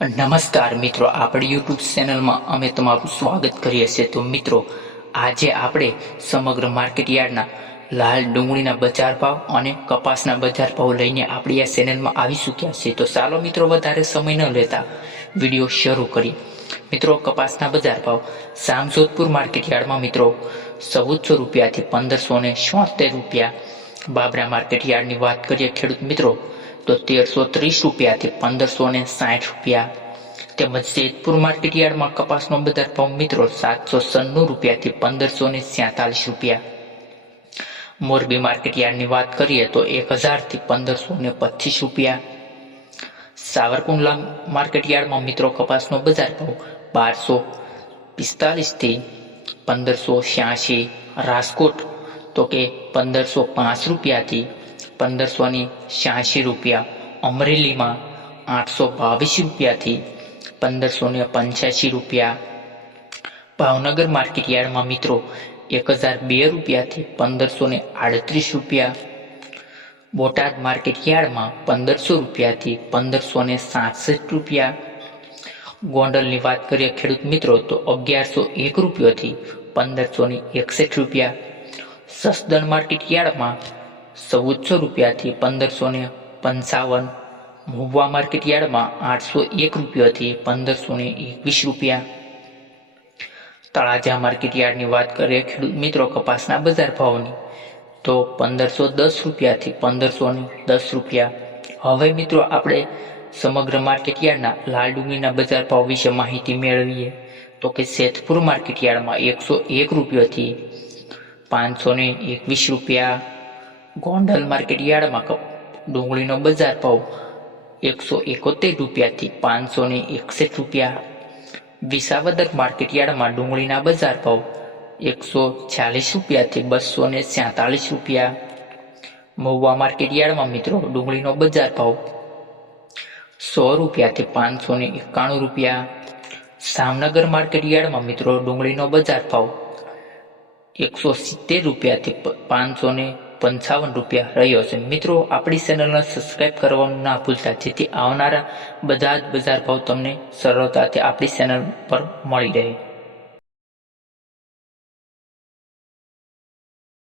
નમસ્કાર મિત્રો, આપણી યુટ્યુબ ચેનલમાં અમે તમારું સ્વાગત કરીએ છીએ। તો મિત્રો, આજે આપણે સમગ્ર માર્કેટ યાર્ડના લાલ ડુંગળીના બજાર ભાવ અને કપાસના બજાર ભાવ લઈને આપણી આ ચેનલમાં આવી ચૂક્યા છે। તો ચાલો મિત્રો, વધારે સમય ન લેતા વિડીયો શરૂ કરીએ। મિત્રો, કપાસના બજાર ભાવ જામજોધપુર માર્કેટ યાર્ડમાં મિત્રો 1400 રૂપિયાથી 1576 રૂપિયા। બાબરા માર્કેટ યાર્ડની વાત કરીએ ખેડૂત મિત્રો તો 1330 રૂપિયાથી 1560 રૂપિયા। તેમજ જેતપુર માર્કેટ યાર્ડમાં કપાસનો બજાર ભાવ મિત્રો 796 રૂપિયાથી 1547 રૂપિયા। મોરબી માર્કેટ યાર્ડની વાત કરીએ તો 1000 થી 1525 રૂપિયા। સાવરકુંડલા માર્કેટ યાર્ડમાં મિત્રો કપાસનો બજાર ભાવ 1245 થી 1586। રાજકોટ તો કે 1505 રૂપિયાથી 1586 રૂપિયા। અમરેલીમાં 822 રૂપિયાથી 1585 રૂપિયા। ભાવનગર માર્કેટ યાર્ડમાં મિત્રો 1002 રૂપિયાથી 1538 રૂપિયા। બોટાદ માર્કેટ યાર્ડમાં 1500 રૂપિયાથી 1567 રૂપિયા। ગોંડલની વાત કરીએ ખેડૂત મિત્રો તો 1101 રૂપિયાથી 1561 રૂપિયા। સસદણ માર્કેટ યાર્ડમાં 1400 રૂપિયાથી 1555। મહુવા માર્કેટ યાર્ડમાં 801 રૂપિયાથી 1521 રૂપિયા। તળાજા માર્કેટ યાર્ડની વાત કરીએ ખેડૂત મિત્રો કપાસના બજાર ભાવની તો 1510 રૂપિયાથી 1510 રૂપિયા। હવે મિત્રો આપણે સમગ્ર માર્કેટ યાર્ડના લાલ ડુંગળીના બજાર ભાવ વિશે માહિતી મેળવીએ તો કે જેતપુર માર્કેટ યાર્ડમાં 101 રૂપિયાથી 521 રૂપિયા। ગોંડલ માર્કેટ યાર્ડમાં ડુંગળીનો બજાર ભાવ 171 રૂપિયાથી 561 રૂપિયા। વિસાવદર માર્કેટ યાર્ડમાં ડુંગળીના બજાર ભાવ 146 રૂપિયાથી 247 રૂપિયા। મહુવા માર્કેટ યાર્ડમાં મિત્રો ડુંગળીનો બજાર ભાવ 100 રૂપિયાથી 591 રૂપિયા। જામનગર માર્કેટ યાર્ડમાં મિત્રો ડુંગળીનો બજાર ભાવ 170 રૂપિયાથી 555 રૂપિયા રહ્યો છે। મિત્રો, આપણી ચેનલને સબસ્ક્રાઇબ કરવાનું ના ભૂલતા, જેથી આવનારા બધા જ બજાર ભાવ તમને સરળતાથી આપણી ચેનલ પર મળી રહે।